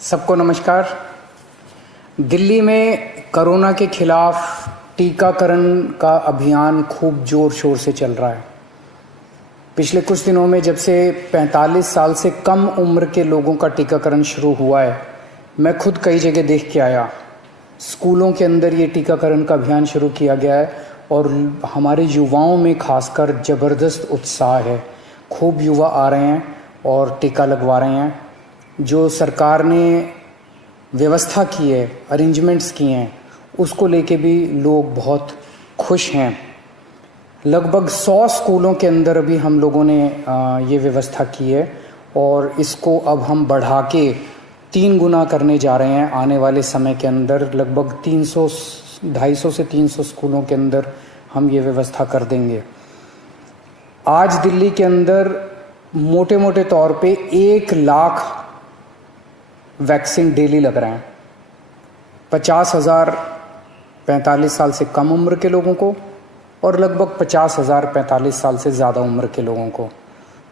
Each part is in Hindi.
सबको नमस्कार। दिल्ली में कोरोना के खिलाफ टीकाकरण का अभियान खूब जोर शोर से चल रहा है। पिछले कुछ दिनों में जब से 45 साल से कम उम्र के लोगों का टीकाकरण शुरू हुआ है, मैं खुद कई जगह देख के आया। स्कूलों के अंदर ये टीकाकरण का अभियान शुरू किया गया है और हमारे युवाओं में खासकर ज़बरदस्त उत्साह है। खूब युवा आ रहे हैं और टीका लगवा रहे हैं। जो सरकार ने व्यवस्था की है, अरेंजमेंट्स किए हैं, उसको लेके भी लोग बहुत खुश हैं। लगभग 100 स्कूलों के अंदर अभी हम लोगों ने ये व्यवस्था की है और इसको अब हम बढ़ा के 3 गुना करने जा रहे हैं आने वाले समय के अंदर। लगभग 250 से 300 स्कूलों के अंदर हम ये व्यवस्था कर देंगे। आज दिल्ली के अंदर मोटे मोटे तौर पे 1 लाख वैक्सीन डेली लग रहे हैं। 50,000 45 साल से कम उम्र के लोगों को और लगभग 50,000 45 साल से ज़्यादा उम्र के लोगों को।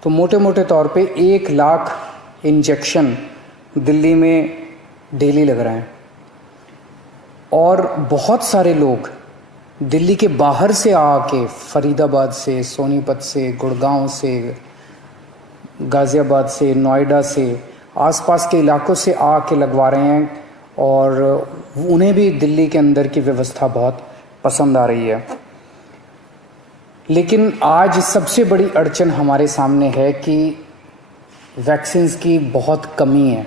तो मोटे मोटे तौर पे 1 लाख इंजेक्शन दिल्ली में डेली लग रहे हैं। और बहुत सारे लोग दिल्ली के बाहर से आके, फरीदाबाद से, सोनीपत से, गुड़गांव से, गाज़ियाबाद से, नोएडा से, आसपास के इलाकों से आके लगवा रहे हैं और उन्हें भी दिल्ली के अंदर की व्यवस्था बहुत पसंद आ रही है। लेकिन आज सबसे बड़ी अड़चन हमारे सामने है कि वैक्सीन्स की बहुत कमी है।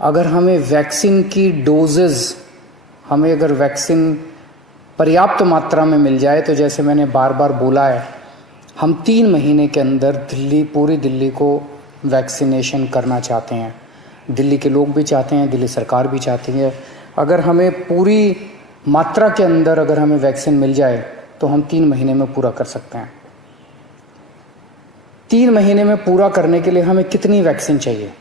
अगर हमें वैक्सीन की डोजेज़, हमें अगर वैक्सीन पर्याप्त मात्रा में मिल जाए तो जैसे मैंने बार बार बोला है, हम 3 महीने के अंदर पूरी दिल्ली को वैक्सीनेशन करना चाहते हैं। दिल्ली के लोग भी चाहते हैं, दिल्ली सरकार भी चाहती है। अगर हमें पूरी मात्रा के अंदर अगर हमें वैक्सीन मिल जाए तो हम 3 महीने में पूरा कर सकते हैं। 3 महीने में पूरा करने के लिए हमें कितनी वैक्सीन चाहिए?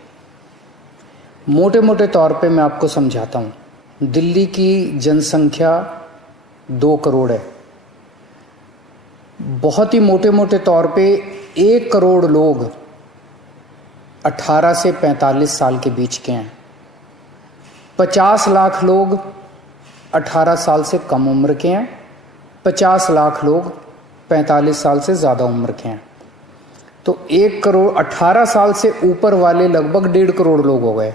मोटे मोटे तौर पे मैं आपको समझाता हूँ। दिल्ली की जनसंख्या 2 करोड़ है। बहुत ही मोटे मोटे तौर पे 1 करोड़ लोग 18 से 45 साल के बीच के हैं। 50 लाख लोग 18 साल से कम उम्र के हैं। 50 लाख लोग 45 साल से ज़्यादा उम्र के हैं। तो 1 करोड़ 18 साल से ऊपर वाले लगभग 1.5 करोड़ लोग हो गए।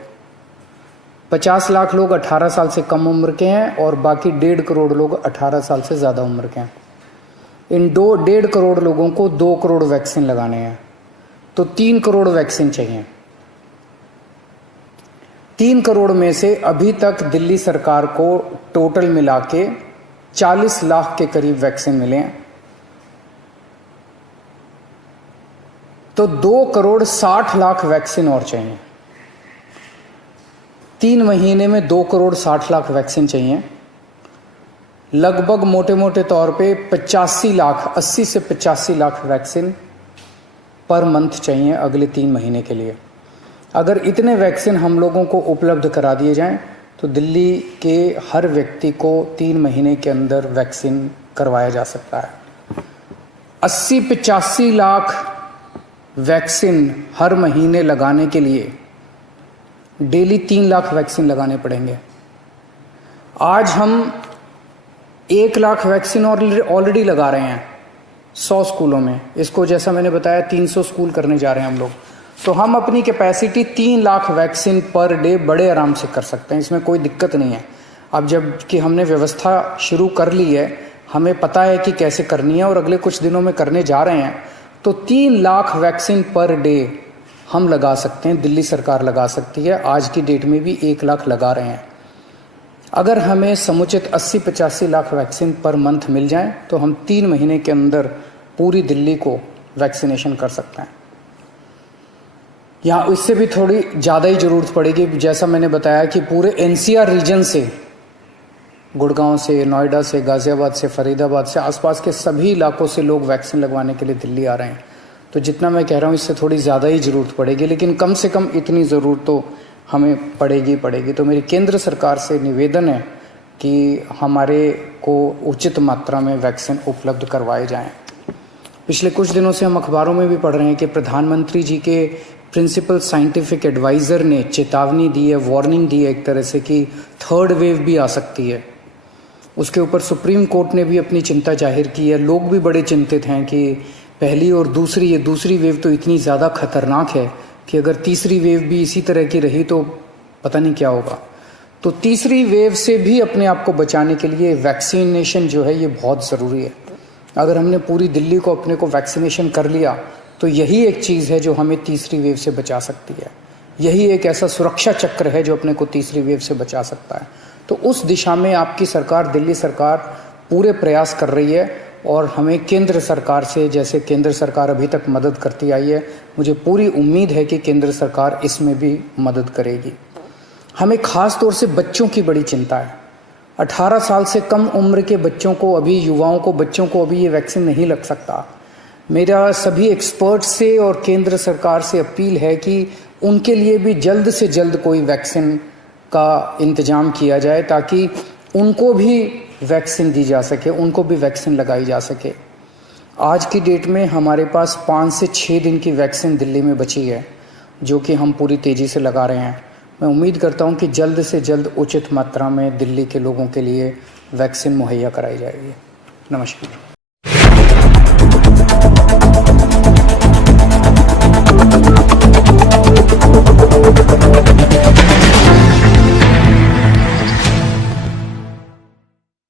50 लाख लोग 18 साल से कम उम्र के हैं और बाकी 1.5 करोड़ लोग 18 साल से ज़्यादा उम्र के हैं। इन 1.5 करोड़ लोगों को 2 करोड़ वैक्सीन लगाने हैं, तो 3 करोड़ वैक्सीन चाहिए। 3 करोड़ में से अभी तक दिल्ली सरकार को टोटल मिला के 40 लाख के करीब वैक्सीन मिले हैं। तो 2 करोड़ 60 लाख वैक्सीन और चाहिए। 3 महीने में 2 करोड़ 60 लाख वैक्सीन चाहिए। लगभग मोटे मोटे तौर पे 85 लाख, 80 से 85 लाख वैक्सीन पर मंथ चाहिए अगले 3 महीने के लिए। अगर इतने वैक्सीन हम लोगों को उपलब्ध करा दिए जाएं तो दिल्ली के हर व्यक्ति को 3 महीने के अंदर वैक्सीन करवाया जा सकता है। 80-85 लाख वैक्सीन हर महीने लगाने के लिए डेली 3 लाख वैक्सीन लगाने पड़ेंगे। आज हम 1 लाख वैक्सीन ऑलरेडी लगा रहे हैं 100 स्कूलों में। इसको जैसा मैंने बताया 300 स्कूल करने जा रहे हैं हम लोग। तो हम अपनी capacity 3 lakh vaccine per day बड़े आराम से कर सकते हैं, इसमें कोई दिक्कत नहीं है। अब जब कि हमने व्यवस्था शुरू कर ली है, हमें पता है कि कैसे करनी है और अगले कुछ दिनों में करने जा रहे हैं, तो 3 लाख वैक्सीन पर डे हम लगा सकते हैं, दिल्ली सरकार लगा सकती है। आज की डेट में भी 1 लाख लगा रहे हैं। अगर हमें समुचित 80-85 लाख वैक्सीन पर मंथ मिल जाएं तो हम 3 महीने के अंदर पूरी दिल्ली को वैक्सीनेशन कर सकते हैं। यहाँ इससे भी थोड़ी ज़्यादा ही ज़रूरत पड़ेगी। जैसा मैंने बताया कि पूरे एनसीआर रीजन से, गुड़गांव से, नोएडा से, गाज़ियाबाद से, फरीदाबाद से, आसपास के सभी इलाकों से लोग वैक्सीन लगवाने के लिए दिल्ली आ रहे हैं। तो जितना मैं कह रहा हूँ इससे थोड़ी ज़्यादा ही ज़रूरत पड़ेगी, लेकिन कम से कम इतनी ज़रूरत तो हमें पड़ेगी। तो मेरी केंद्र सरकार से निवेदन है कि हमारे को उचित मात्रा में वैक्सीन उपलब्ध करवाए जाएं। पिछले कुछ दिनों से हम अखबारों में भी पढ़ रहे हैं कि प्रधानमंत्री जी के प्रिंसिपल साइंटिफिक एडवाइज़र ने चेतावनी दी है, वार्निंग दी है एक तरह से कि थर्ड वेव भी आ सकती है। उसके ऊपर सुप्रीम कोर्ट ने भी अपनी चिंता जाहिर की है। लोग भी बड़े चिंतित हैं कि पहली और दूसरी, ये दूसरी वेव तो इतनी ज़्यादा खतरनाक है कि अगर तीसरी वेव भी इसी तरह की रही तो पता नहीं क्या होगा। तो तीसरी वेव से भी अपने आप को बचाने के लिए वैक्सीनेशन जो है ये बहुत ज़रूरी है। अगर हमने पूरी दिल्ली को अपने को वैक्सीनेशन कर लिया तो यही एक चीज़ है जो हमें तीसरी वेव से बचा सकती है। यही एक ऐसा सुरक्षा चक्र है जो अपने को तीसरी वेव से बचा सकता है। तो उस दिशा में आपकी सरकार, दिल्ली सरकार पूरे प्रयास कर रही है और हमें केंद्र सरकार से, जैसे केंद्र सरकार अभी तक मदद करती आई है, मुझे पूरी उम्मीद है कि केंद्र सरकार इसमें भी मदद करेगी। हमें ख़ास तौर से बच्चों की बड़ी चिंता है। 18 साल से कम उम्र के बच्चों को, अभी युवाओं को, बच्चों को अभी ये वैक्सीन नहीं लग सकता। मेरा सभी एक्सपर्ट से और केंद्र सरकार से अपील है कि उनके लिए भी जल्द से जल्द कोई वैक्सीन का इंतज़ाम किया जाए ताकि उनको भी वैक्सीन दी जा सके, उनको भी वैक्सीन लगाई जा सके। आज की डेट में हमारे पास 5 से 6 दिन की वैक्सीन दिल्ली में बची है जो कि हम पूरी तेज़ी से लगा रहे हैं। मैं उम्मीद करता हूं कि जल्द से जल्द उचित मात्रा में दिल्ली के लोगों के लिए वैक्सीन मुहैया कराई जाएगी। नमस्कार।